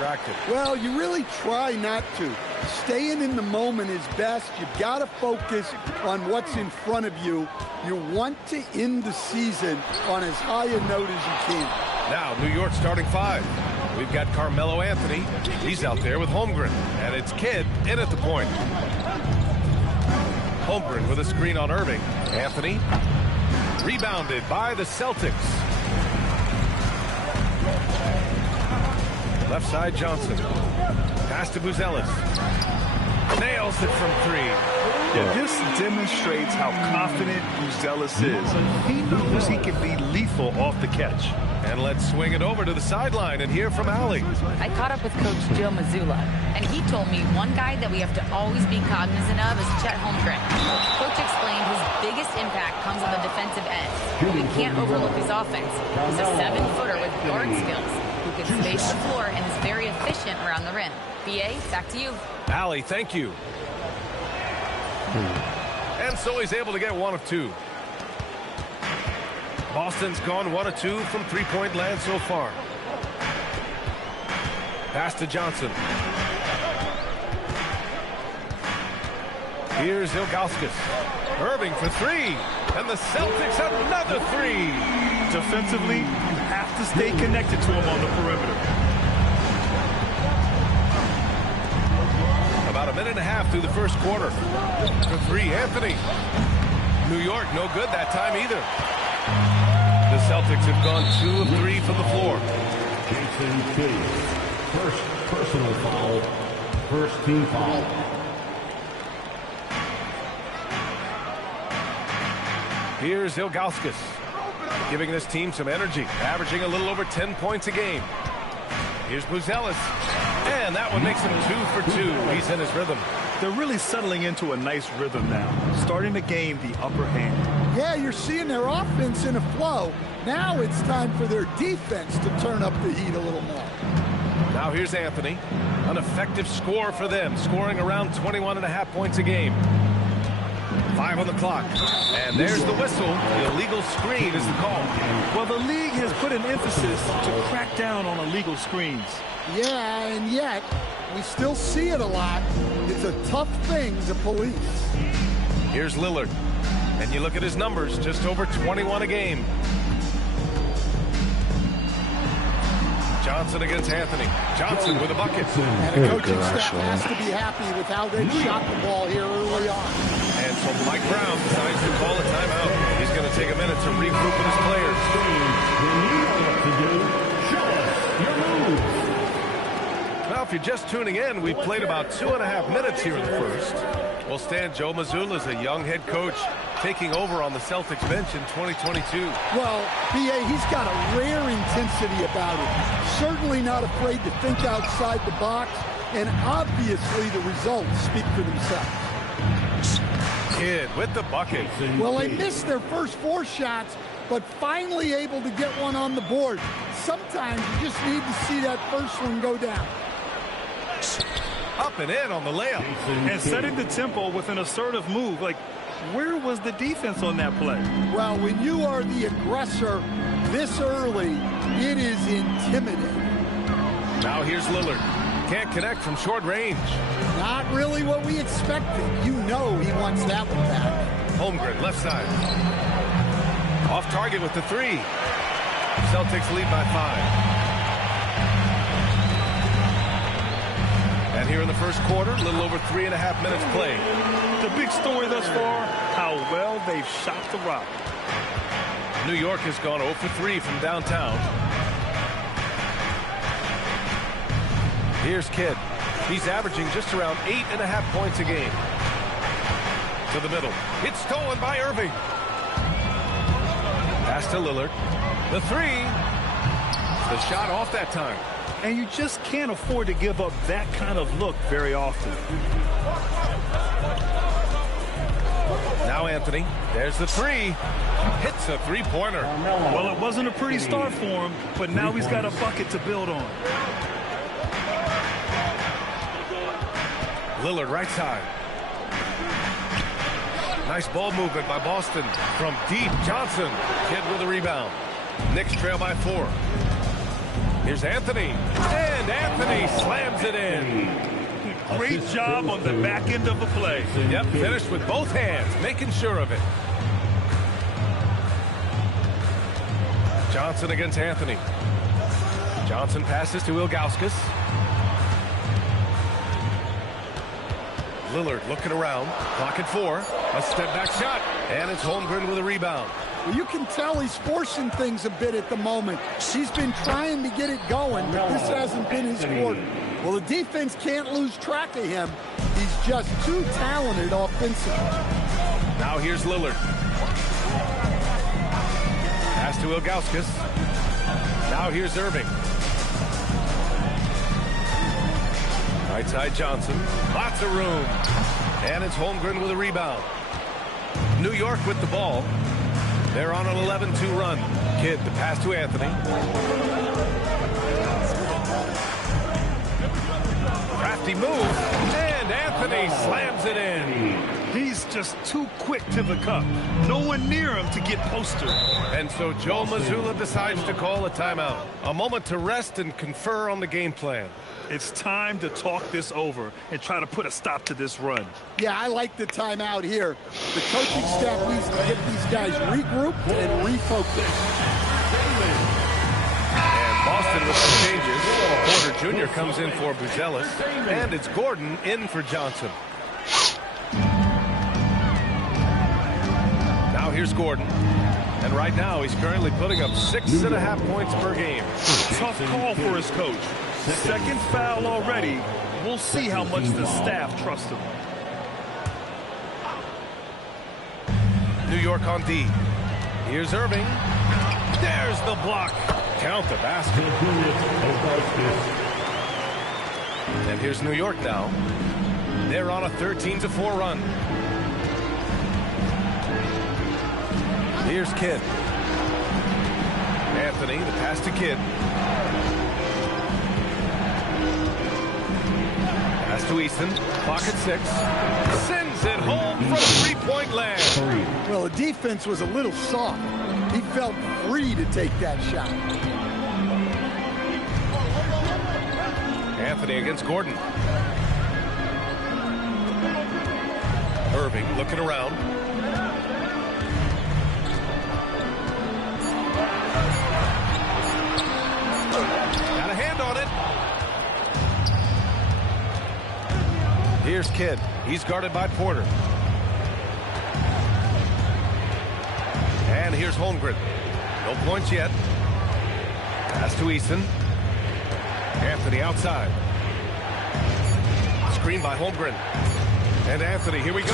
distracted. Well, you really try not to. Staying in the moment is best. You've got to focus on what's in front of you. You want to end the season on as high a note as you can. Now, New York starting five. We've got Carmelo Anthony. He's out there with Holmgren. And it's Kidd in at the point. Holmgren with a screen on Irving. Anthony. Rebounded by the Celtics. Left side, Johnson. Pass to Buzelis. Nails it from three. Yeah, this demonstrates how confident Buzelis is. He knows he can be lethal off the catch. And let's swing it over to the sideline and hear from Allie. I caught up with Coach Joe Mazzulla, and he told me one guy that we have to always be cognizant of is Chet Holmgren. Coach explained his biggest impact comes on the defensive end. We can't overlook his offense. He's a 7-footer with guard skills who can space the floor and is very efficient around the rim. BA, back to you. Allie, thank you. And so he's able to get one of two. Boston's gone 1 of 2 from three-point land so far. Pass to Johnson. Here's Ilgauskas. Irving for three. And the Celtics another three. Defensively, you have to stay connected to him on the perimeter. About a minute and a half through the first quarter. For three, Anthony. New York, no good that time either. The Celtics have gone 2 of 3 from the floor. Jason Kidd, first personal foul, first team foul. Here's Ilgauskas, giving this team some energy, averaging a little over 10 points a game. Here's Buzelis, and that one makes him 2 for 2. He's in his rhythm. They're really settling into a nice rhythm now, starting to gain the upper hand. Yeah, you're seeing their offense in a flow. Now it's time for their defense to turn up the heat a little more. Now here's Anthony, an effective score for them, scoring around 21.5 points a game. 5 on the clock, and there's the whistle. The illegal screen is the call. Well, the league has put an emphasis to crack down on illegal screens. Yeah, and yet we still see it a lot. It's a tough thing to police. Here's Lillard, and you look at his numbers, just over 21 a game. Johnson against Anthony. Johnson with a bucket. And the coaching staff has to be happy with how they shot the ball here early on. And so Mike Brown decides to call a timeout. He's going to take a minute to regroup with his players. Now, if you're just tuning in, we played about 2.5 minutes here in the first. Well, Stan, Joe Mazzulla is a young head coach taking over on the Celtics bench in 2022. Well, B.A., he's got a rare intensity about him. Certainly not afraid to think outside the box, and obviously the results speak for themselves. Kidd with the bucket. Well, they missed their first 4 shots, but finally able to get one on the board. Sometimes you just need to see that first one go down. Up and in on the layup. And setting the tempo with an assertive move. Like, where was the defense on that play? Well, when you are the aggressor this early, it is intimidating. Now here's Lillard. Can't connect from short range. Not really what we expected. You know he wants that one back. Holmgren, left side. Off target with the 3. Celtics lead by 5. And here in the first quarter, a little over 3.5 minutes played. The big story thus far, how well they've shot the rock. New York has gone 0 for 3 from downtown. Here's Kidd. He's averaging just around 8.5 points a game. To the middle. It's stolen by Irving. Pass to Lillard. The 3. The shot off that time. And you just can't afford to give up that kind of look very often. Now Anthony. There's the 3. Hits a three-pointer. Well, it wasn't a pretty start for him, but now he's got a bucket to build on. Lillard right side. Nice ball movement by Boston. From deep, Johnson. Kidd with a rebound. Knicks trail by 4. Here's Anthony. And And Anthony slams it in. Great job on the back end of the play. Yep, finished with both hands, making sure of it. Johnson against Anthony. Johnson passes to Ilgauskas. Lillard looking around. Clock at 4. A step-back shot. And it's Holmgren with a rebound. Well, you can tell he's forcing things a bit at the moment. He's been trying to get it going, but this hasn't been his quarter. Well, the defense can't lose track of him. He's just too talented offensively. Now here's Lillard. Pass to Ilgauskas. Now here's Irving. Right side Johnson. Lots of room. And it's Holmgren with a rebound. New York with the ball. They're on an 11-2 run. Kidd, the pass to Anthony. Crafty move. And Anthony slams it in. He's just too quick to the cup. No one near him to get posted. And so Joe Mazzulla decides to call a timeout. A moment to rest and confer on the game plan. It's time to talk this over and try to put a stop to this run. Yeah, I like the timeout here. The coaching staff needs to get these guys regrouped and refocused. And Boston with some changes. Porter Jr. comes in for Buzelis. And it's Gordon in for Johnson. Now here's Gordon. And right now he's currently putting up 6.5 points per game. Tough call for his coach. Second foul already. We'll see how much the staff trusts him. New York on D. Here's Irving. There's the block. Count the basket. And here's New York now. They're on a 13-4 run. Here's Kidd. Anthony, the pass to Kidd. Pass to Easton. Clock at 6. Sends it home from three-point land. Well, the defense was a little soft. He felt free to take that shot. Anthony against Gordon. Irving looking around. Got a hand on it. Here's Kidd. He's guarded by Porter. And here's Holmgren. No points yet. Pass to Easton. Anthony outside. Screen by Holmgren. And Anthony, here we go.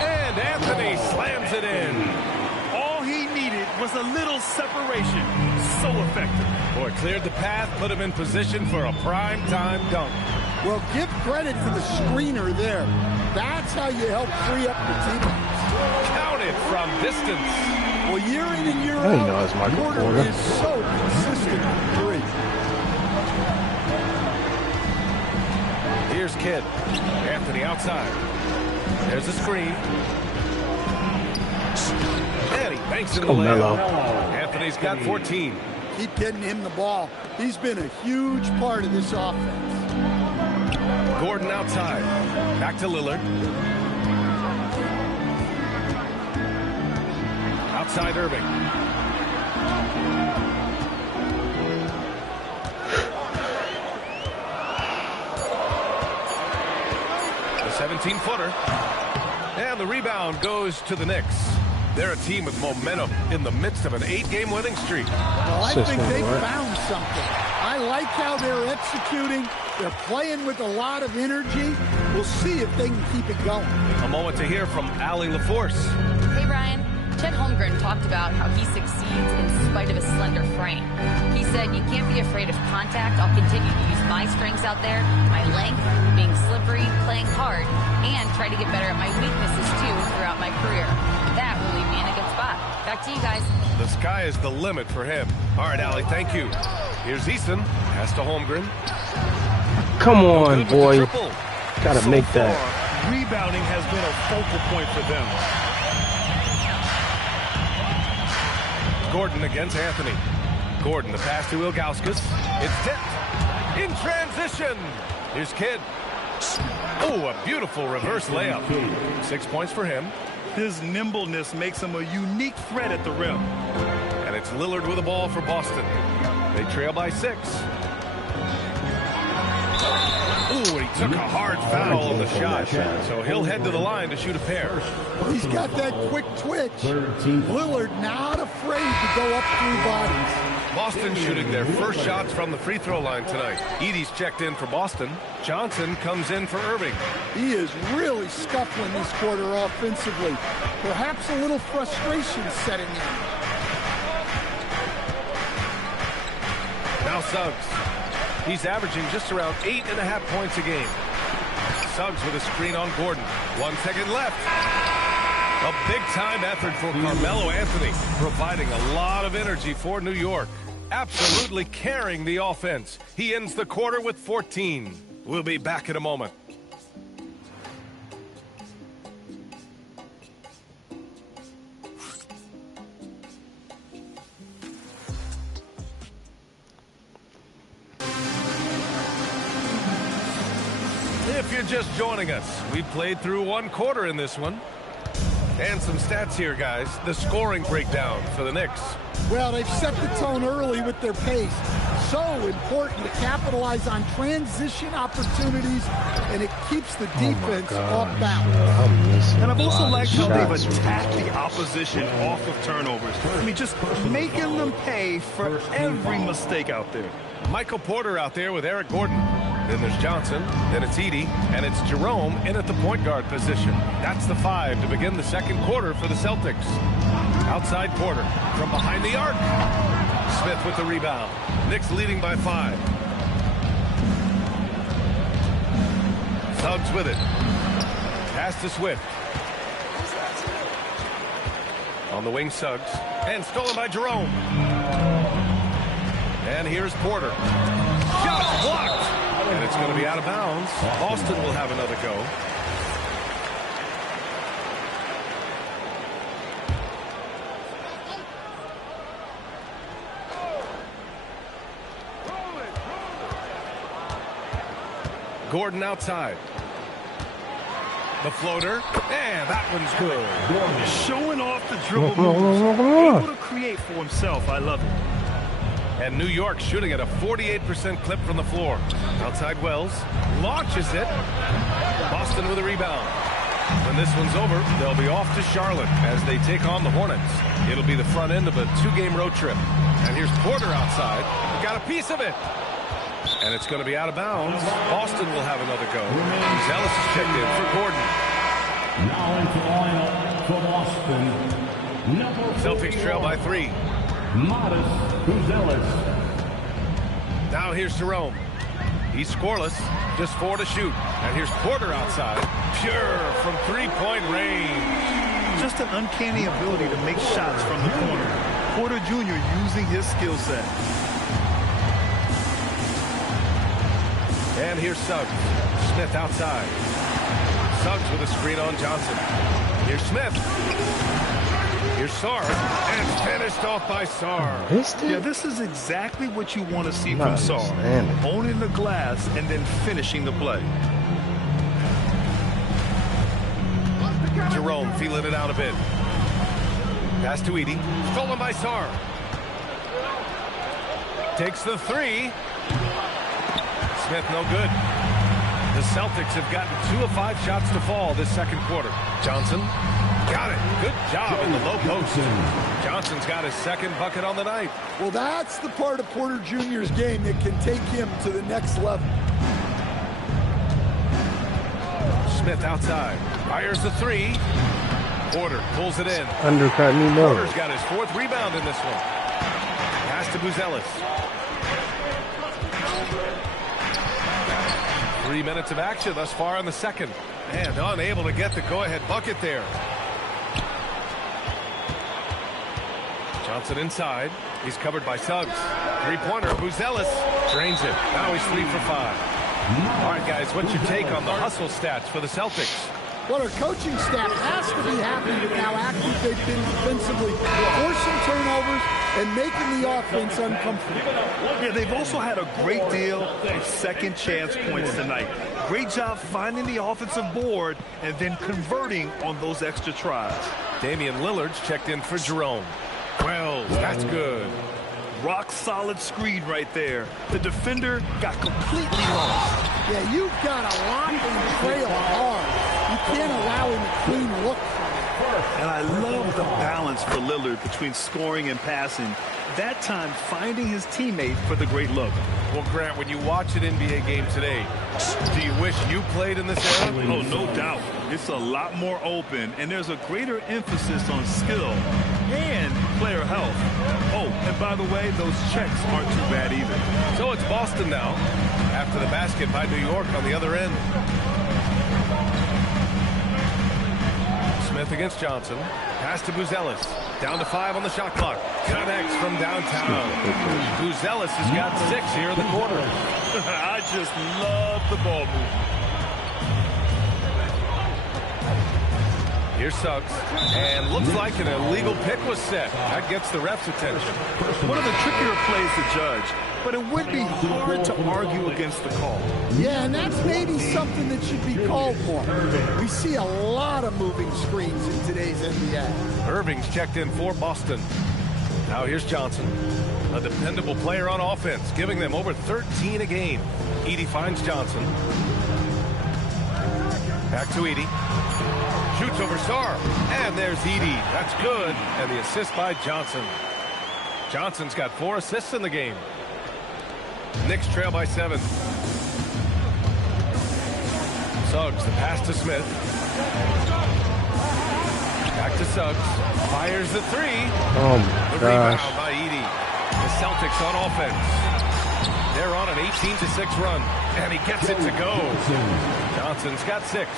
And Anthony slams it in. All he needed was a little separation. So effective. Boy, cleared the path, put him in position for a prime-time dunk. Well, give credit to the screener there. That's how you help free up the teammates. Count it from distance. Well, year in and year I didn't know out, it was Michael Porter Porter. is so consistent with three. Here's Kidd. Anthony outside. There's a screen. And he banks in the Melo. layup. Anthony's got 14. Keep getting him the ball. He's been a huge part of this offense. Gordon outside. Back to Lillard. Outside Irving. The 17-footer. And the rebound goes to the Knicks. They're a team with momentum in the midst of an 8-game winning streak. Well, I System, think they right? found something. I like how they're executing. They're playing with a lot of energy. We'll see if they can keep it going. A moment to hear from Allie LaForce. Hey, Ryan. Chet Holmgren talked about how he succeeds in spite of a slender frame. He said, you can't be afraid of contact. I'll continue to use my strengths out there, my length, being slippery, playing hard, and try to get better at my weaknesses, too, throughout my career. That will leave me in a good spot. Back to you guys. The sky is the limit for him. All right, Allie, thank you. Here's Easton. Pass to Holmgren. Come on, Good with the boy. triple. Gotta So make that. far, rebounding has been a focal point for them. Gordon against Anthony. Gordon, the pass to Ilgauskas. It's tipped. In transition. Here's Kidd. Oh, a beautiful reverse layup. 6 points for him. His nimbleness makes him a unique threat at the rim. And it's Lillard with the ball for Boston. They trail by 6. Ooh, he took a hard foul on the shot. So he'll head to the line to shoot a pair. He's got that quick twitch. Lillard not afraid to go up through bodies. Boston shooting their first shots from the free throw line tonight. Edey's checked in for Boston. Johnson comes in for Irving. He is really scuffling this quarter offensively. Perhaps a little frustration setting in. Now Suggs. He's averaging just around 8.5 points a game. Suggs with a screen on Gordon. 1 second left. A big-time effort for Carmelo Anthony, providing a lot of energy for New York. Absolutely carrying the offense. He ends the quarter with 14. We'll be back in a moment. If you're just joining us, we played through 1 quarter in this one. And some stats here, guys. The scoring breakdown for the Knicks. Well, they've set the tone early with their pace. So important to capitalize on transition opportunities, and it keeps the defense off balance. And I've also liked how they've attacked the opposition off of turnovers. I mean, just making them pay for every mistake out there. Michael Porter out there with Eric Gordon. Then there's Johnson, then it's Edey, and it's Jerome in at the point guard position. That's the 5 to begin the second quarter for the Celtics. Outside Porter from behind the arc. Smith with the rebound. Knicks leading by 5. Suggs with it. Pass to Swift. On the wing, Suggs. And stolen by Jerome. And here's Porter. Shot blocked. And it's going to be out of bounds. Boston will have another go. Gordon outside. The floater. And that one's good. Showing off the dribble moves. Able to create for himself. I love it. And New York shooting at a 48% clip from the floor. Outside Wells. Launches it. Boston with a rebound. When this one's over, they'll be off to Charlotte as they take on the Hornets. It'll be the front end of a 2-game road trip. And here's Porter outside. Got a piece of it. And it's going to be out of bounds. Boston will have another go. Ellis is checked in for Gordon. Now into the lineup for Boston. Celtics trail by 3. Modest Ellis. Now here's Jerome. He's scoreless. Just 4 to shoot. And here's Porter outside. Pure from 3-point range. Just an uncanny ability to make shots from the corner. Porter Jr. using his skill set. And here's Suggs. Smith outside. Suggs with a screen on Johnson. Here's Smith. Here's Sarr. And it's finished off by Sarr. Yeah, this is exactly what you want to see from Sarr. Owning the glass and then finishing the play. Jerome feeling it out a bit. Pass to Edey. Stolen by Sarr. Takes the 3. Smith no good. The Celtics have gotten 2 of 5 shots to fall this second quarter. Johnson got it. Good job in the low post. Johnson's got his second bucket on the night. Well, that's the part of Porter Jr.'s game that can take him to the next level. Smith outside. Fires the 3. Porter pulls it in. Undercut me, no. Porter's got his 4th rebound in this one. Pass to Buzelis. 3 minutes of action thus far in the second. And unable to get the go-ahead bucket there. Johnson inside. He's covered by Suggs. 3-pointer. Buzelis drains it. Now he's 3 for 5. All right, guys, what's your take on the hustle stats for the Celtics? What our coaching staff has to be happy with how active they've been defensively, forcing turnovers and making the offense uncomfortable. Yeah, they've also had a great deal of second chance points tonight. Great job finding the offensive board and then converting on those extra tries. Damian Lillard's checked in for Jerome. 12, that's good. Rock solid screen right there. The defender got completely lost. Yeah, you've got to lock and trail hard. You can't allow him a clean look. And I love the balance for Lillard between scoring and passing. That time finding his teammate for the great look. Well, Grant, when you watch an NBA game today, do you wish you played in this era? Oh, no doubt. It's a lot more open, and there's a greater emphasis on skill and player health. Oh, and by the way, those checks aren't too bad either. So it's Boston now, after the basket by New York on the other end. Smith against Johnson. Pass to Buzelis. Down to 5 on the shot clock. Connects from downtown. Buzelis has got 6 here in the quarter. I just love the ball movement. Here's Suggs. And looks like an illegal pick was set. That gets the ref's attention. One of the trickier plays to judge, but it would be hard to argue against the call. Yeah, and that's maybe something that should be called for. We see a lot of moving screens in today's NBA. Irving's checked in for Boston. Now here's Johnson, a dependable player on offense, giving them over 13 a game. Edey finds Johnson. Back to Edey. Shoots over Sarr. And there's Edey. That's good. And the assist by Johnson. Johnson's got 4 assists in the game. Knicks trail by 7. Suggs, the pass to Smith. Back to Suggs. Fires the 3. Oh my The gosh. rebound by Edey. The Celtics on offense. They're on an 18-6 run. And he gets it to go. Johnson's got 6.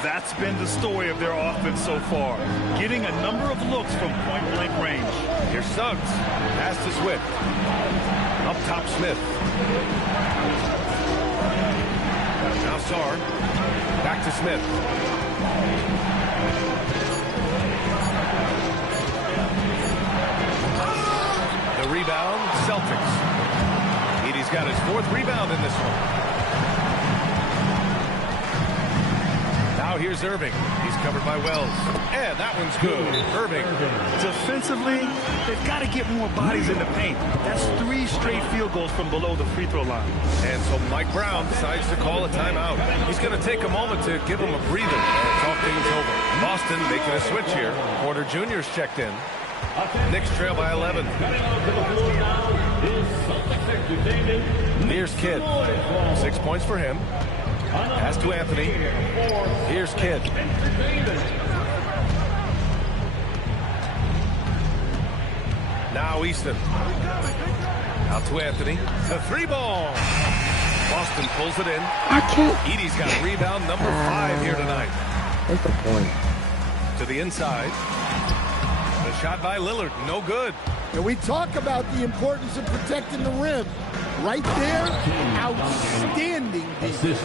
That's been the story of their offense so far. Getting a number of looks from point-blank range. Here's Suggs. Pass to Swift. Up top, Smith. Now Sarr. Back to Smith. The rebound, Celtics. Edey's got his 4th rebound in this one. Now here's Irving. He's covered by Wells. And that one's good. Irving. Defensively, they've got to get more bodies in the paint. That's 3 straight field goals from below the free throw line. And so Mike Brown decides to call a timeout. He's going to take a moment to give him a breather and talk things over. Boston making a switch here. Porter Jr.'s checked in. Knicks trail by 11. Here's Kidd. 6 points for him. Pass to Anthony. Here's Kidd. Now Easton. Out to Anthony. The 3-ball. Boston pulls it in. I can't. Edey's got rebound number 5 here tonight. What's the point? To the inside. The shot by Lillard. No good. And we talk about the importance of protecting the rim. Right there, outstanding defense.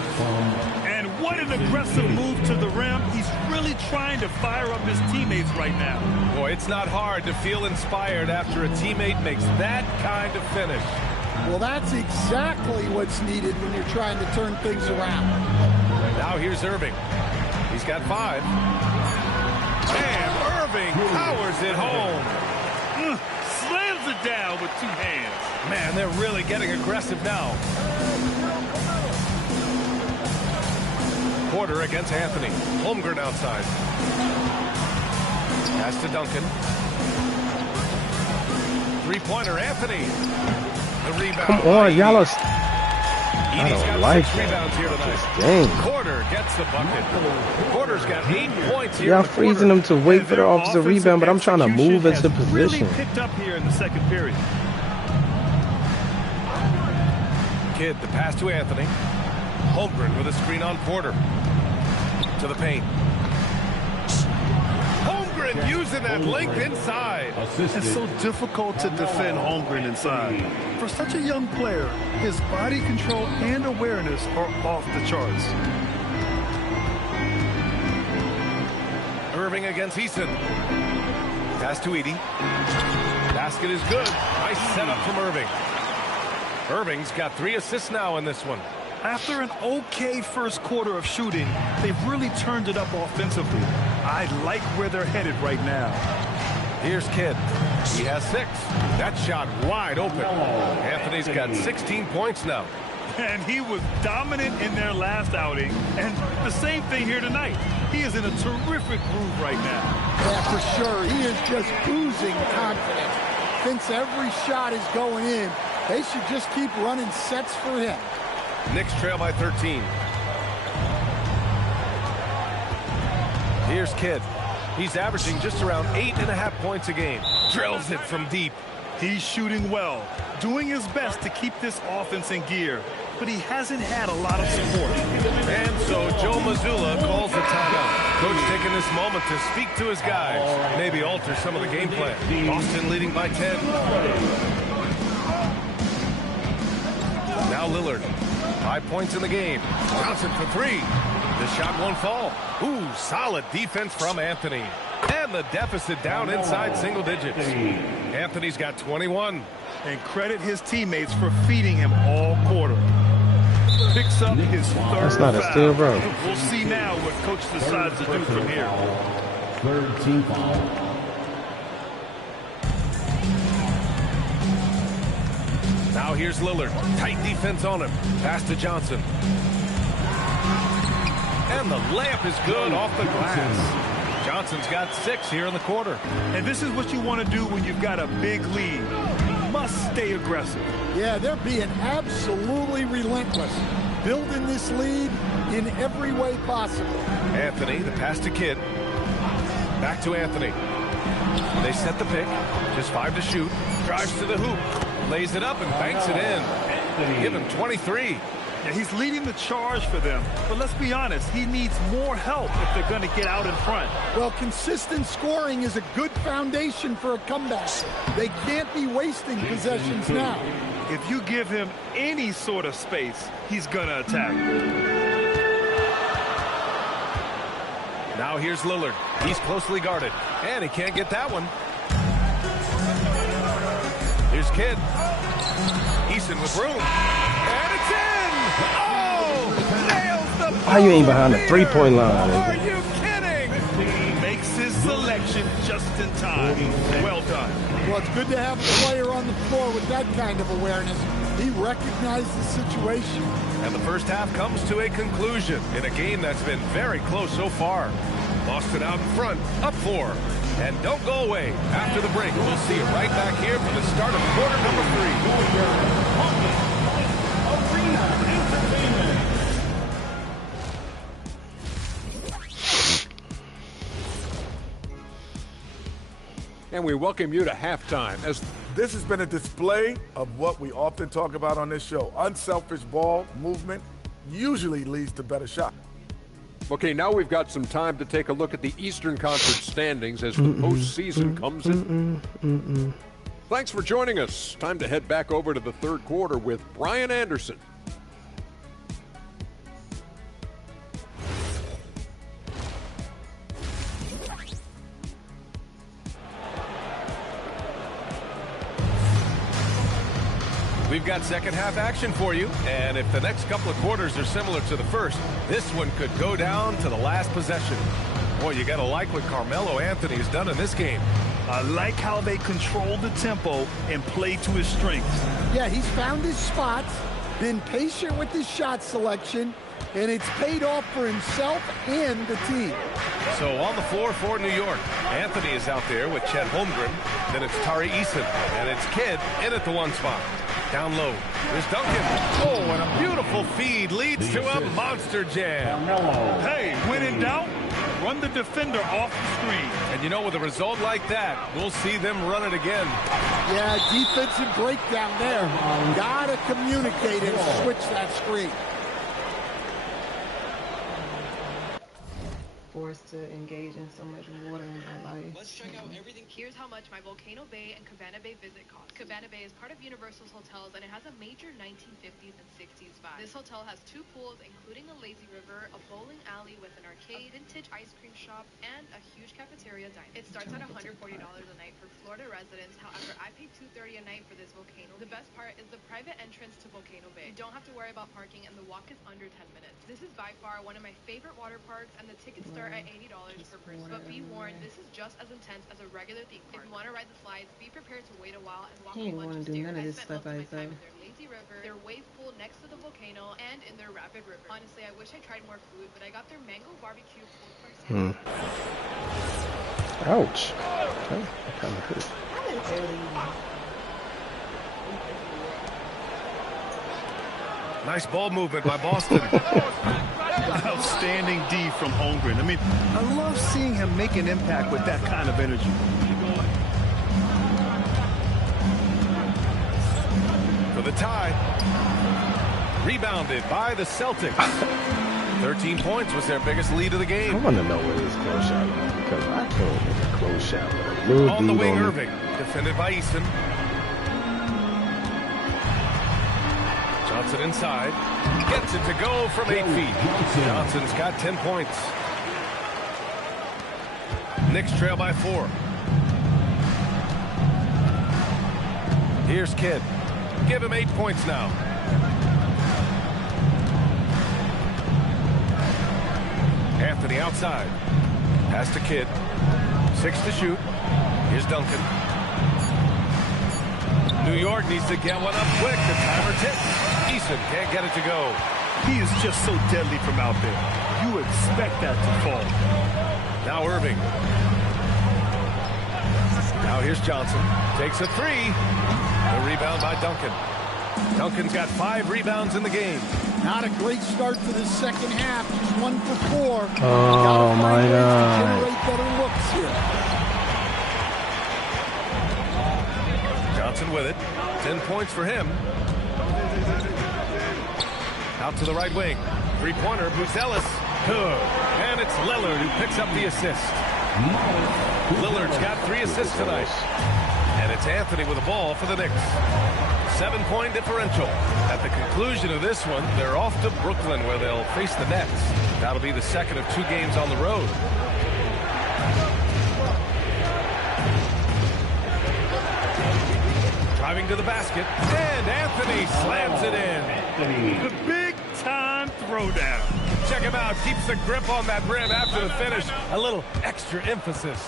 And what an aggressive move to the rim. He's really trying to fire up his teammates right now. Boy, it's not hard to feel inspired after a teammate makes that kind of finish. Well, that's exactly what's needed when you're trying to turn things around. Now here's Irving. He's got 5. And Irving powers it home. Slams it down with 2 hands. Man, they're really getting aggressive now. Porter against Anthony. Holmgren outside. Pass to Duncan. 3-pointer, Anthony. The rebound. Come on, y'all are... Edey's I don't got like 6 rebounds here tonight. Dang. Porter gets the bucket. Porter's got 8 points here. Y'all freezing them to wait for the offensive rebound, but I'm trying to move into position. Really picked up here in the second period. Kidd, the pass to Anthony. Holmgren with a screen on Porter. To the paint. Holmgren using that length inside. It's so difficult to defend Holmgren inside. For such a young player, his body control and awareness are off the charts. Serving against Eason. Pass to Edie. Basket is good. Nice setup from Irving. Irving's got 3 assists now in this one. After an okay first quarter of shooting, they've really turned it up offensively. I like where they're headed right now. Here's Kidd. He has 6. That shot wide open. Anthony's got 16 points now. And he was dominant in their last outing. And the same thing here tonight. He is in a terrific groove right now. Yeah, for sure. He is just oozing confidence. Thinks every shot is going in. They should just keep running sets for him. Knicks trail by 13. Here's Kidd. He's averaging just around 8.5 points a game. Drills it from deep. He's shooting well, doing his best to keep this offense in gear, but he hasn't had a lot of support. And so Joe Mazzulla calls the timeout. Coach taking this moment to speak to his guys, maybe alter some of the game plan. Boston leading by 10. Now Lillard. 5 points in the game. Johnson for 3. The shot won't fall. Ooh, solid defense from Anthony. And the deficit down inside single digits. Anthony's got 21. And credit his teammates for feeding him all quarter. Picks up his third That's not a steal, bro. We'll see now what coach decides to do from here. Third team foul. Now here's Lillard. Tight defense on him. Pass to Johnson. And the layup is good off the glass. Johnson's got 6 here in the quarter. And this is what you want to do when you've got a big lead. You must stay aggressive. Yeah, they're being absolutely relentless. Building this lead in every way possible. Anthony, the pass to Kidd. Back to Anthony. They set the pick. Just 5 to shoot. Drives to the hoop. Lays it up and banks it in. Give him 23. Yeah, he's leading the charge for them. But let's be honest, he needs more help if they're going to get out in front. Well, consistent scoring is a good foundation for a comeback. They can't be wasting possessions now. If you give him any sort of space, he's going to attack. Now here's Lillard. He's closely guarded. And he can't get that one. Here's Kidd. Eason with room. And it's in! Oh! Nails the How you ain't behind the 3-point line? Are you kidding? He makes his selection just in time. Well done. Well, it's good to have a player on the floor with that kind of awareness. He recognized the situation. And the first half comes to a conclusion in a game that's been very close so far. Boston out in front, up 4. And don't go away. After the break, we'll see you right back here for the start of quarter number 3. And we welcome you to halftime as this has been a display of what we often talk about on this show. Unselfish ball movement usually leads to better shots. Okay, now we've got some time to take a look at the Eastern Conference standings as the postseason comes in. Thanks for joining us. Time to head back over to the third quarter with Brian Anderson. We've got second half action for you, and if the next couple of quarters are similar to the first, this one could go down to the last possession. Boy, you got to like what Carmelo Anthony has done in this game. I like how they control the tempo and play to his strengths. Yeah, he's found his spots, been patient with his shot selection, and it's paid off for himself and the team. So on the floor for New York, Anthony is out there with Chet Holmgren. Then it's Tari Eason, and it's Kidd in at the 1 spot. Down low, there's Duncan. Oh, and a beautiful feed leads to a monster jam. Hey, when in doubt, run the defender off the screen. And you know, with a result like that, we'll see them run it again. Yeah, defensive breakdown there. Gotta communicate and switch that screen. Forced to engage in so much water in my life. Let's check out everything. Here's how much my Volcano Bay and Cabana Bay visit cost. Cabana Bay is part of Universal's hotels, and it has a major 1950s and 60s vibe. This hotel has 2 pools, including a lake lazy river, a bowling alley with an arcade, a vintage ice cream shop, and a huge cafeteria diner. It starts at $140 a night for Florida residents. However, I paid $230 a night for this volcano. The best part is the private entrance to Volcano Bay. You don't have to worry about parking, and the walk is under 10 minutes. This is by far one of my favorite water parks, and the tickets start at $80 per person. But be warned, this is just as intense as a regular theme park. If you want to ride the slides, be prepared to wait a while and walk a bunch of stairs. I spent most of my time in their lazy river, their wave pool next to the volcano, and in their rapid river. Honestly, I wish I tried more food, but I got their mango barbecue pulled pork sandwich. Ouch. Okay, that kind of hurt. Nice ball movement by Boston. Outstanding D from Holmgren. I mean, I love seeing him make an impact with that kind of energy. For the tie. Rebounded by the Celtics. 13 points was their biggest lead of the game. I want to know where this close shot is because I can't make a close shot. On the wing, Irving. Defended by Easton. Johnson inside. Gets it to go from 8 feet. Johnson's got 10 points. Knicks trail by 4. Here's Kidd. Give him 8 points now. Anthony outside. Pass to Kidd. 6 to shoot. Here's Duncan. New York needs to get one up quick. The timer ticks. Eason can't get it to go. He is just so deadly from out there. You expect that to fall. Now Irving. Now here's Johnson. Takes a 3. The rebound by Duncan. Duncan's got 5 rebounds in the game. Not a great start to the second half. Just 1 for 4. Oh, my God. Generate better looks here. Johnson with it. 10 points for him. Out to the right wing. Three-pointer, Buzelis. Good. And it's Lillard who picks up the assist. Lillard's got 3 assists tonight. And it's Anthony with the ball for the Knicks. 7-point differential. At the conclusion of this one, they're off to Brooklyn where they'll face the Nets. That'll be the second of 2 games on the road. Driving to the basket, and Anthony slams it in. The big-time throwdown. Check him out. Keeps the grip on that rim after the finish. A little extra emphasis.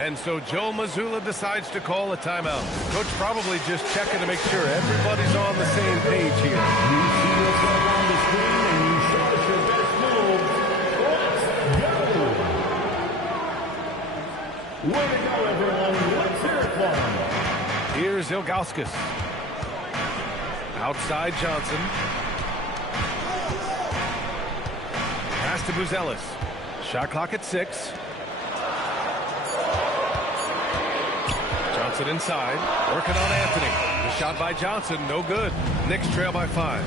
And so Joe Mazzulla decides to call a timeout. Coach probably just checking to make sure everybody's on the same page here. You see what's up on the screen and you show us your best move. Let's go. Way to go, everyone. Let's hear it for him. Here's Ilgauskas. Outside Johnson. Pass to Buzelis. Shot clock at 6. Johnson inside. Working on Anthony. The shot by Johnson. No good. Knicks trail by 5.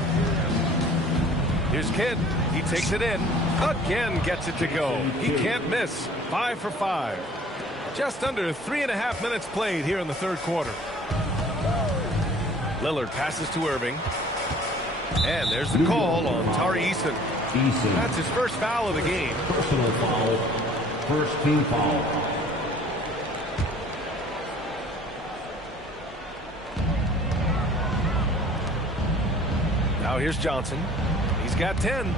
Here's Kidd. He takes it in. Again gets it to go. He can't miss. 5 for 5. Just under 3.5 minutes played here in the third quarter. Lillard passes to Irving. And there's the call on Tari Eason. That's his first foul of the game. Personal foul. First team foul. Now here's Johnson. He's got 10.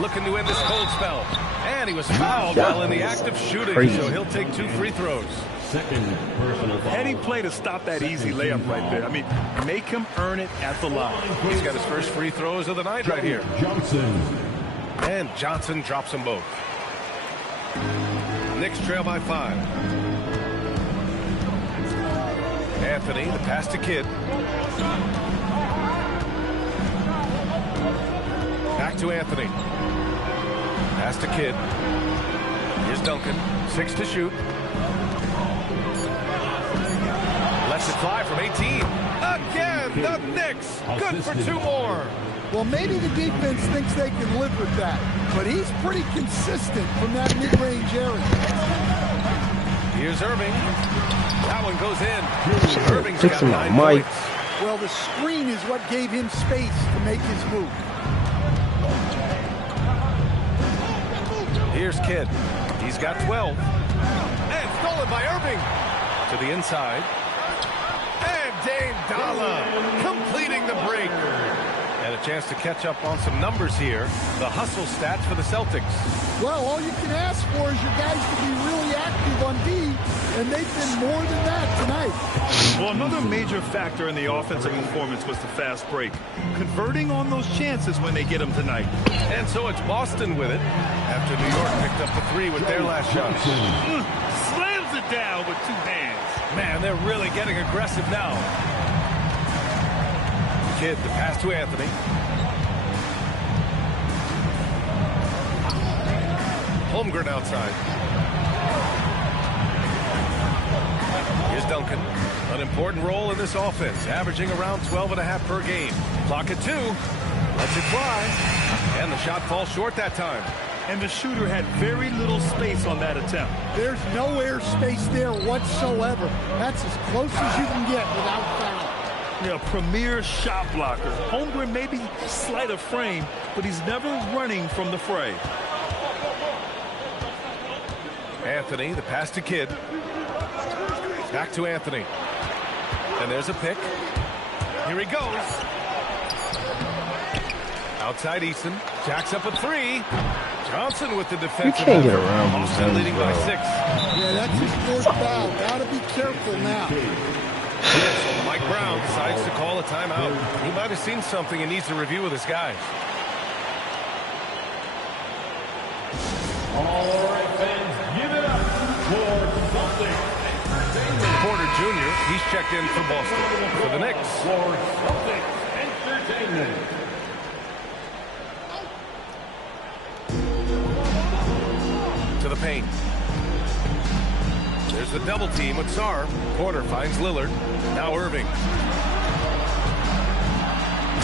Looking to end this cold spell. And he was fouled while in the act of shooting, so he'll take 2 free throws. Second personal foul. Heady play to stop that easy layup right there. I mean, make him earn it at the line. He's got his first free throws of the night right here. Johnson. And Johnson drops them both. Knicks trail by 5. Anthony, the pass to Kidd. Back to Anthony. Pass to Kidd. Here's Duncan. 6 to shoot. Lets it fly from 18. Again, the Knicks. Good for 2 more. Well, maybe the defense thinks they can live with that, but he's pretty consistent from that mid-range area. Here's Irving. That one goes in. Irving's got 9 Mike. points. Well, the screen is what gave him space to make his move. Here's Kidd. He's got 12. And stolen by Irving. To the inside. And Dame Dalla completing the break. And a chance to catch up on some numbers here. The hustle stats for the Celtics. Well, all you can ask for is your guys to be really active on D, and they've been more than that tonight. Well, another major factor in the offensive performance was the fast break. Converting on those chances when they get them tonight. And so it's Boston with it after New York picked up the 3 with their last shot. Slams it down with 2 hands. Man, they're really getting aggressive now. Kidd, the pass to Anthony. Holmgren outside. Here's Duncan. An important role in this offense, averaging around 12.5 per game. Clock at 2. Lets it fly. And the shot falls short that time. And the shooter had very little space on that attempt. There's no air space there whatsoever. That's as close as you can get without foul. Yeah, premier shot blocker. Holmgren may be slight of frame, but he's never running from the fray. Anthony, the pass to Kidd. Back to Anthony. And there's a pick. Here he goes. Outside Eason. Jacks up a 3. Johnson with the defensive. You can't get around Boston leading by 6. Yeah, that's his 4th foul. Gotta be careful now. So Mike Brown decides to call a timeout. He might have seen something and needs to review with his guys. All right, fans, give it up for Celtics Entertainment. Porter Jr., he's checked in for Boston. For the Knicks. For Celtics Entertainment. To the paint. There's the double team with Sarr. Porter finds Lillard. Now Irving.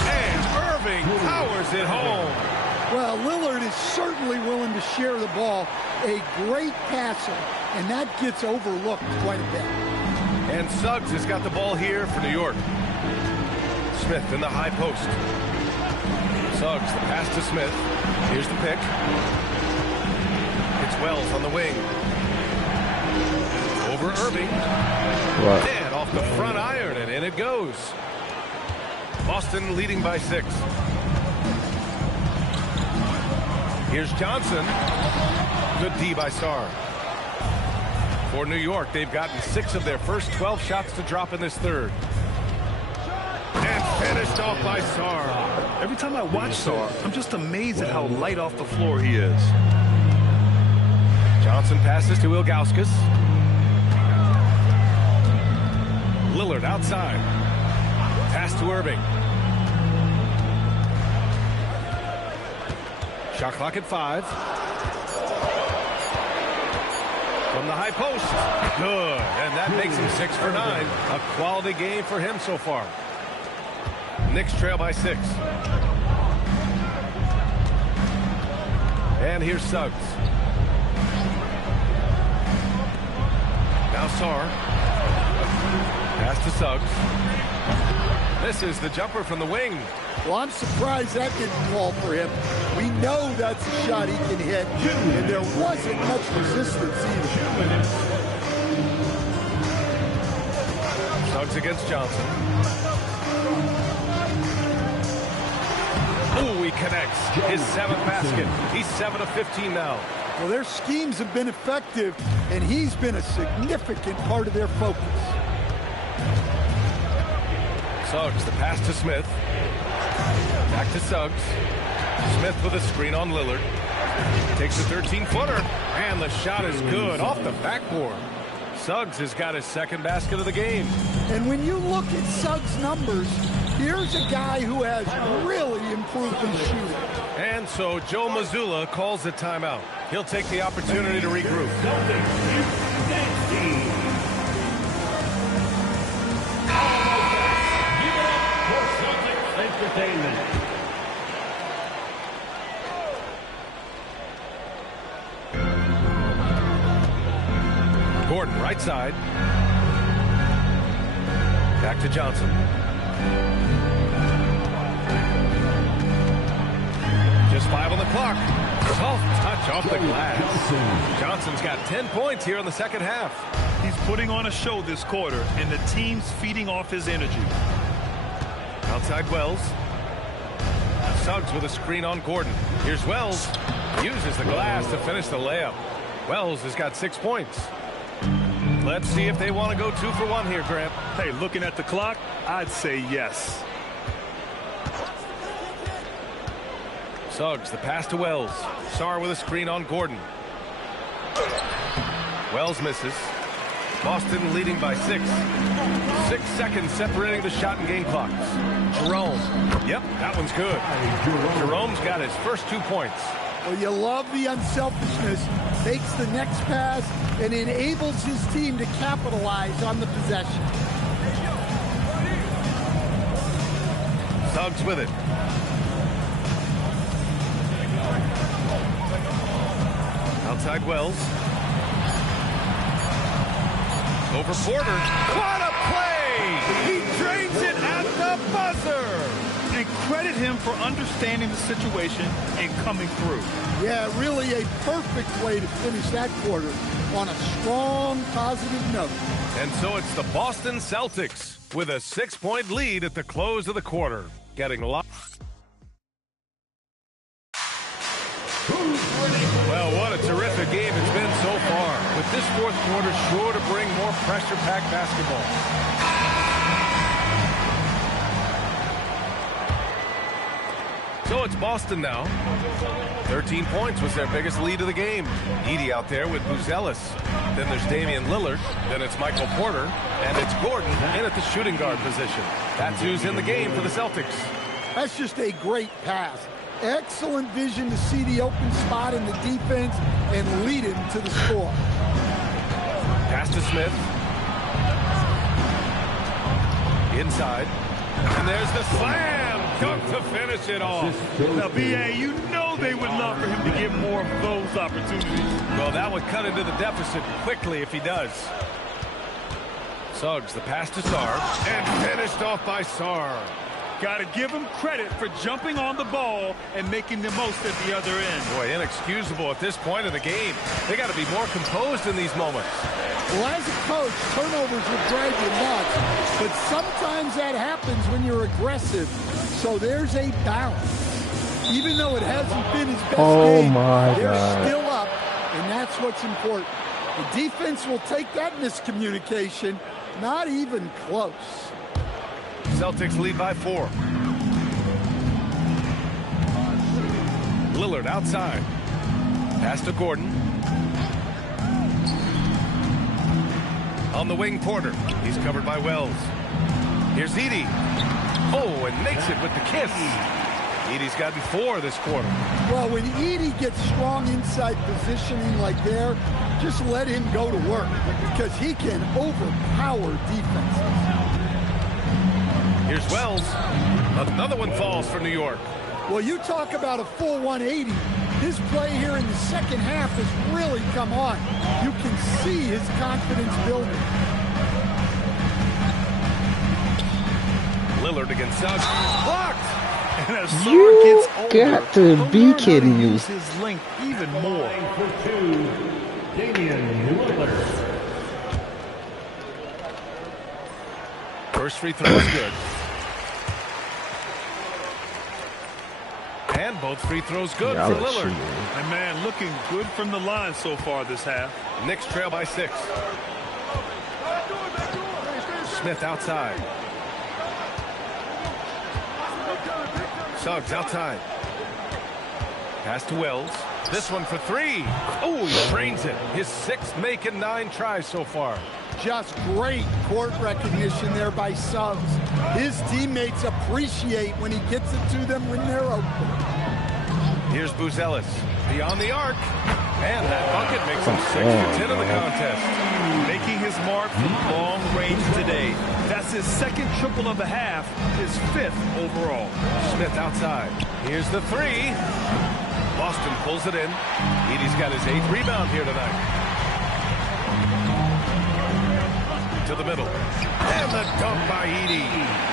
And Irving powers it home. Well, Lillard is certainly willing to share the ball. A great passer, and that gets overlooked quite a bit. And Suggs has got the ball here for New York. Smith in the high post. Suggs, the pass to Smith. Here's the pick. It's Wells on the wing. Over Irving. What? And off the front iron, and in it goes. Boston leading by 6. Here's Johnson. Good D by Sarr. For New York, they've gotten 6 of their first 12 shots to drop in this third. And finished off by Sarr. Every time I watch Sarr, I'm just amazed at how light off the floor he is. Johnson passes to Ilgauskas. Lillard outside. Pass to Irving. Shot clock at 5. From the high post. Good. And that makes him 6 for 9. A quality game for him so far. Knicks trail by 6. And here's Suggs. Now Sarr. Pass to Suggs. This is the jumper from the wing. Well, I'm surprised that didn't fall for him. We know that's a shot he can hit, and there wasn't much resistance either. Suggs against Johnson. Ooh, he connects. His 7th basket. He's 7 of 15 now. Well, their schemes have been effective, and he's been a significant part of their focus. Suggs, the pass to Smith. Back to Suggs. Smith with a screen on Lillard. Takes a 13-footer. And the shot is good off the backboard. Suggs has got his 2nd basket of the game. And when you look at Suggs' numbers, here's a guy who has really improved his shooting. And so Joe Mazzulla calls the timeout. He'll take the opportunity to regroup. Entertainment. Gordon, right side. Back to Johnson. Just 5 on the clock. Soft touch off the glass. Johnson's got 10 points here in the second half. He's putting on a show this quarter, and the team's feeding off his energy. Outside Wells. Suggs with a screen on Gordon. Here's Wells. Uses the glass to finish the layup. Wells has got 6 points. Let's see if they want to go 2 for 1 here, Grant. Hey, looking at the clock, I'd say yes. Suggs, the pass to Wells. Sarr with a screen on Gordon. Wells misses. Boston leading by 6. 6 seconds separating the shot and game clocks. Jerome. Yep, that one's good. Jerome's got his first 2 points. Well, you love the unselfishness. Makes the next pass and enables his team to capitalize on the possession. Suggs with it. Outside Wells. Over Porter. What a play! He drains it at the buzzer! And credit him for understanding the situation and coming through. Yeah, really a perfect way to finish that quarter on a strong, positive note. And so it's the Boston Celtics with a 6-point lead at the close of the quarter. Getting locked. Well, what a terrific game it's been so far. With this fourth quarter sure to bring more pressure-packed basketball. So it's Boston now. 13 points was their biggest lead of the game. Edey out there with Buzelis. Then there's Damian Lillard. Then it's Michael Porter. And it's Gordon in at the shooting guard position. That's who's in the game for the Celtics. That's just a great pass. Excellent vision to see the open spot in the defense and lead him to the score. Pass to Smith. Inside. And there's the slam dunk to finish it off. Now, B.A., you know they would love for him to get more of those opportunities. Well, that would cut into the deficit quickly if he does. Suggs, the pass to Sarr. And finished off by Sarr. Got to give him credit for jumping on the ball and making the most at the other end. Boy, inexcusable at this point in the game. They got to be more composed in these moments. Well, as a coach, turnovers will drive you nuts, but sometimes that happens when you're aggressive. So there's a balance. Even though it hasn't been his best game, they're still up, and that's what's important. The defense will take that miscommunication, not even close. Celtics lead by 4. Lillard outside. Pass to Gordon. On the wing, Porter. He's covered by Wells. Here's Edey. Oh, and makes it with the kiss. Edey's gotten 4 this quarter. Well, when Edey gets strong inside positioning like there, just let him go to work because he can overpower defenses. Here's Wells. Another one falls for New York. Well, you talk about a full 180. His play here in the second half has really come on. You can see his confidence building. Lillard against Suggs. Blocked! And as Sarr gets older, got to be kidding me. His length even more. Damian Lillard. First free throw is good. And both free throws good for Lillard. And man, looking good from the line so far this half. Knicks trail by 6. Smith outside. Suggs outside. Pass to Wells. This one for 3. Oh, he drains it. His 6th make in 9 tries so far. Just great court recognition there by Suggs. His teammates appreciate when he gets it to them when they're open. Here's Buzelis beyond the arc. And that bucket makes him 6 for 10 in the contest. Making his mark from long range today. That's his 2nd triple of the half, his 5th overall. Smith outside. Here's the 3. Boston pulls it in. Edey's got his 8th rebound here tonight. to the middle. And the dunk by Edey.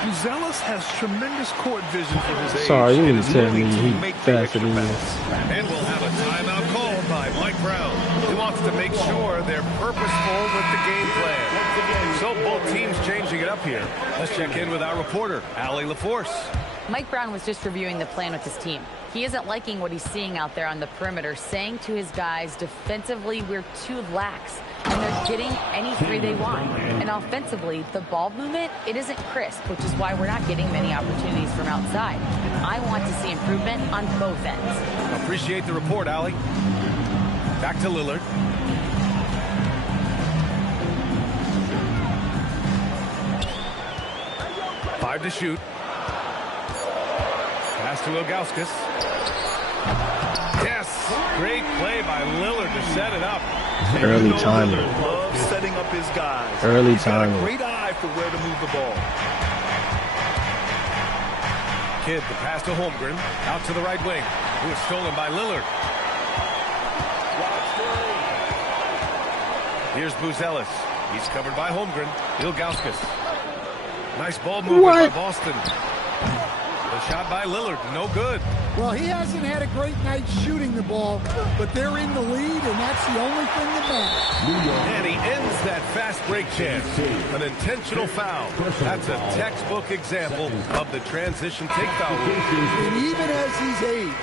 Buzelis has tremendous court vision for his age. Sorry, you and didn't is tell willing me to he make the faster extra than you. pass. And we'll have a timeout called by Mike Brown. He wants to make sure they're purposeful with the game plan. So both teams changing it up here. Let's check in with our reporter, Allie LaForce. Mike Brown was just reviewing the plan with his team. He isn't liking what he's seeing out there on the perimeter, saying to his guys, defensively, we're too lax, and they're getting any three they want. And offensively, the ball movement, it isn't crisp, which is why we're not getting many opportunities from outside. I want to see improvement on both ends. Appreciate the report, Allie. Back to Lillard. Five to shoot. Pass to Ilgauskas. Yes! Great play by Lillard to set it up. Early timing. Lillard loves setting up his guys. Early He's got a timing. great eye for where to move the ball. Kidd, the pass to Holmgren. Out to the right wing. It was stolen by Lillard. Here's Buzelis. He's covered by Holmgren. Ilgauskas. Nice ball movement by Boston. The shot by Lillard, no good. Well, he hasn't had a great night shooting the ball, but they're in the lead, and that's the only thing that matters. And he ends that fast break chance. An intentional foul. That's a textbook example of the transition take foul rule. And even as he's aged,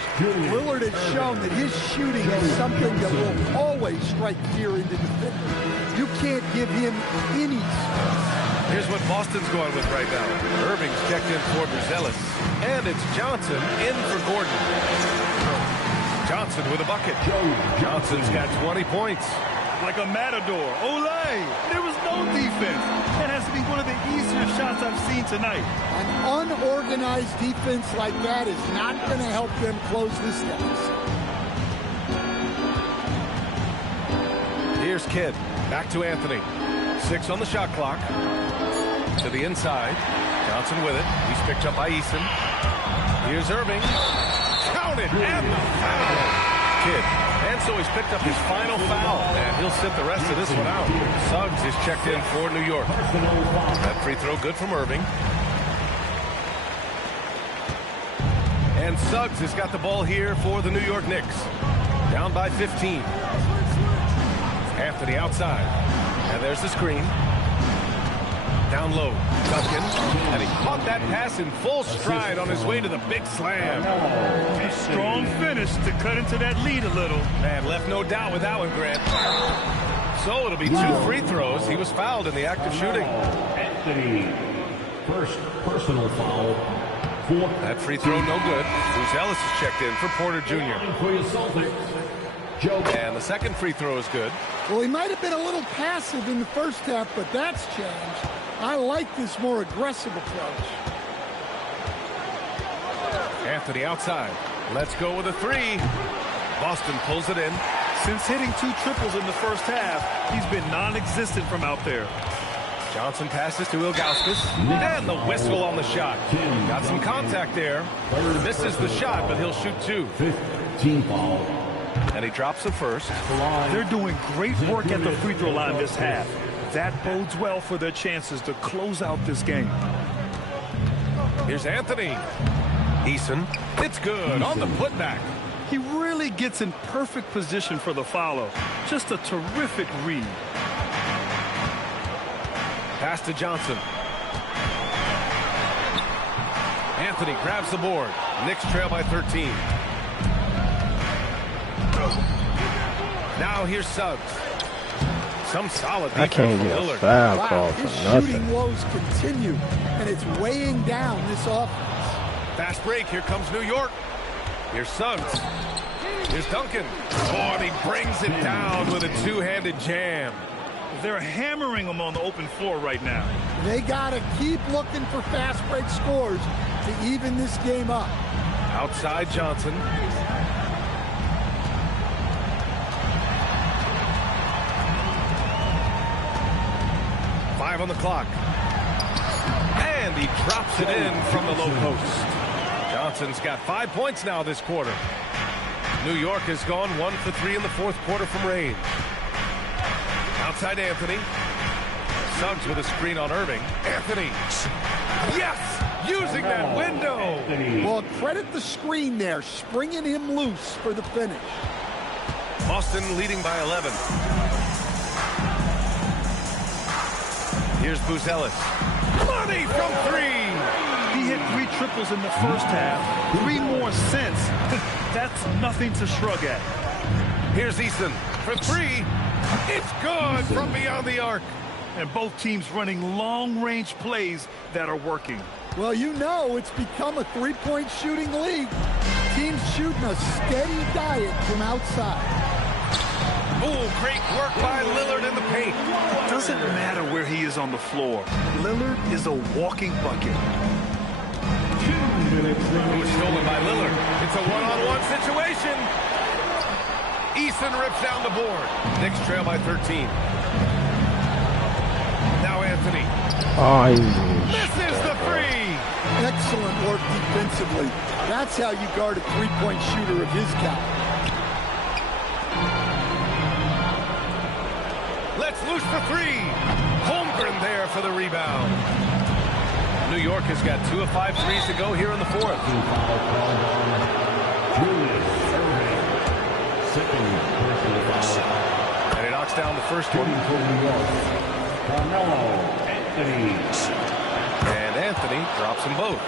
Lillard has shown that his shooting is something that will always strike fear into defenders. You can't give him any space. Here's what Boston's going with right now. Irving's checked in for Buzelis. And it's Johnson in for Gordon. Johnson with a bucket. Johnson's got 20 points. Like a matador. Olay! There was no defense. That has to be one of the easier shots I've seen tonight. An unorganized defense like that is not going to help them close this deficit. Here's Kidd. Back to Anthony. 6 on the shot clock. To the inside. Johnson with it. He's picked up by Eason. Here's Irving. Counted and the foul. Kidd. And so he's picked up his final foul. And he'll sit the rest of this one out. Suggs is checked in for New York. That free throw good from Irving. And Suggs has got the ball here for the New York Knicks. Down by 15. Anthony outside. And there's the screen. Down low. Duncan. And he caught that pass in full stride on his way to the big slam. A strong finish to cut into that lead a little. Man, left no doubt with that one, Grant. So it'll be 2 free throws. He was fouled in the act of shooting. Anthony, first personal foul. That free throw no good. Buzelis is checked in for Porter Jr. For your Celtics. And the second free throw is good. Well, he might have been a little passive in the first half, but that's changed. I like this more aggressive approach. Anthony outside. Let's go with a 3. Boston pulls it in. Since hitting 2 triples in the first half, he's been non-existent from out there. Johnson passes to Ilgauskas. And the whistle on the shot. Got some contact there. Misses the shot, but he'll shoot 2. 15 foul. And he drops the first. They're doing great work at the free throw line this half. That bodes well for their chances to close out this game. Here's Anthony. Eason. It's good on the putback. He really gets in perfect position for the follow. Just a terrific read. Pass to Johnson. Anthony grabs the board. Knicks trail by 13. Now here's Suggs. Some solid defense. I can't from get a Lillard. foul Wow, call for his nothing. shooting woes continue, and it's weighing down this offense. Fast break. Here comes New York. Here's Suggs. Here's Duncan. Oh, and he brings it down with a 2-handed jam. They're hammering him on the open floor right now. They got to keep looking for fast break scores to even this game up. Outside Johnson. On the clock. And he drops it in from the low post. Johnson's got 5 points now this quarter. New York has gone 1 for 3 in the fourth quarter from range. Outside Anthony. Suggs with a screen on Irving. Anthony. Yes! Using that window. Well, credit the screen there, springing him loose for the finish. Boston leading by 11. Here's Buzelis. Money from 3. He hit 3 triples in the first half. 3 more since. That's nothing to shrug at. Here's Eason for 3. It's good from beyond the arc. And both teams running long-range plays that are working. Well, you know it's become a three-point shooting league. Teams shooting a steady diet from outside. Oh, great work by Lillard in the paint. Doesn't matter where he is on the floor. Lillard is a walking bucket. It was stolen by Lillard. It's a one-on-one situation. Eason rips down the board. Knicks trail by 13. Now Anthony. Misses the 3. Excellent work defensively. That's how you guard a three-point shooter of his caliber. Let's loose for 3. Holmgren there for the rebound. New York has got 2 of 5 threes to go here in the 4th. And he knocks down the first one. And Anthony drops them both.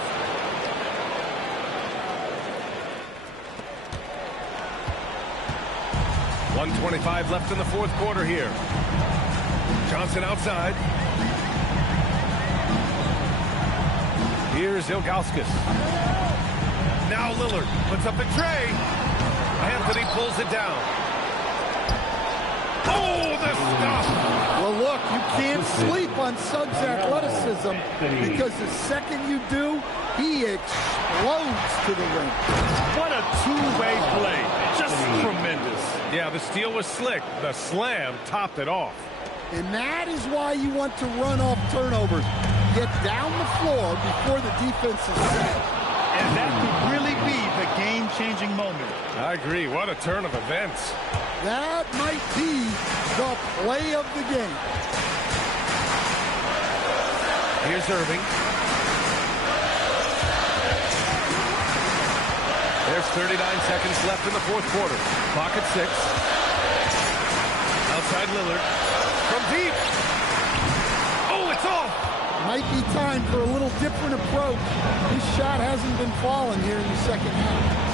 .125 left in the 4th quarter here. Johnson outside. Here's Ilgauskas. Now Lillard puts up a tray. Anthony pulls it down. Oh, the stuff! Well, look, you can't sleep on Suggs' athleticism because the second you do, he explodes to the rim. What a two-way play. Just tremendous. Yeah, the steal was slick. The slam topped it off. And that is why you want to run off turnovers. Get down the floor before the defense is set. And that could really be the game-changing moment. I agree. What a turn of events. That might be the play of the game. Here's Irving. There's 39 seconds left in the 4th quarter. Clock at 6. Outside Lillard. From deep. Oh, it's off. Might be time for a little different approach. His shot hasn't been falling here in the second half.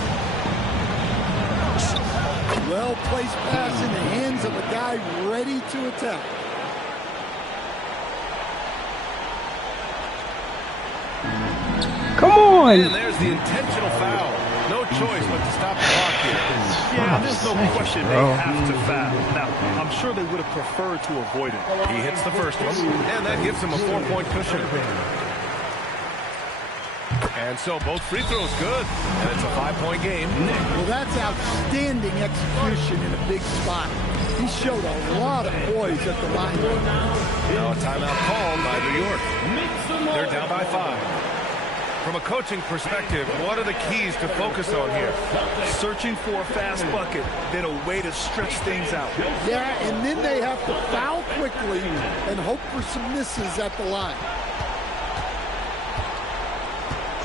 Well-placed pass in the hands of a guy ready to attack. Come on! And there's the intentional foul. No choice but to stop the clock here. Yeah, there's no question they have to foul. Now, I'm sure they would have preferred to avoid it. He hits the first one, and that gives him a 4-point cushion. And so both free throws good, and it's a 5-point game. Well, that's outstanding execution in a big spot. He showed a lot of poise at the line. Now a timeout called by New York. They're down by 5. From a coaching perspective, what are the keys to focus on here? Searching for a fast bucket, then a way to stretch things out. Yeah, and then they have to foul quickly and hope for some misses at the line.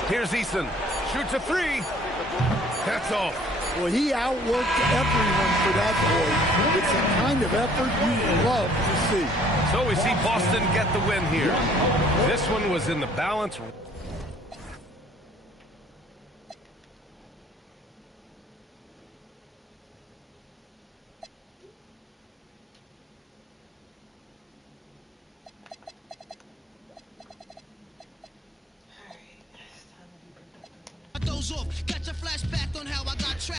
Here's Eason. Shoots a 3. That's off. Well, he outworked everyone for that boy. It's the kind of effort you love to see. So we see Boston get the win here. This one was in the balance. Those off, catch a flashback on how I got trapped.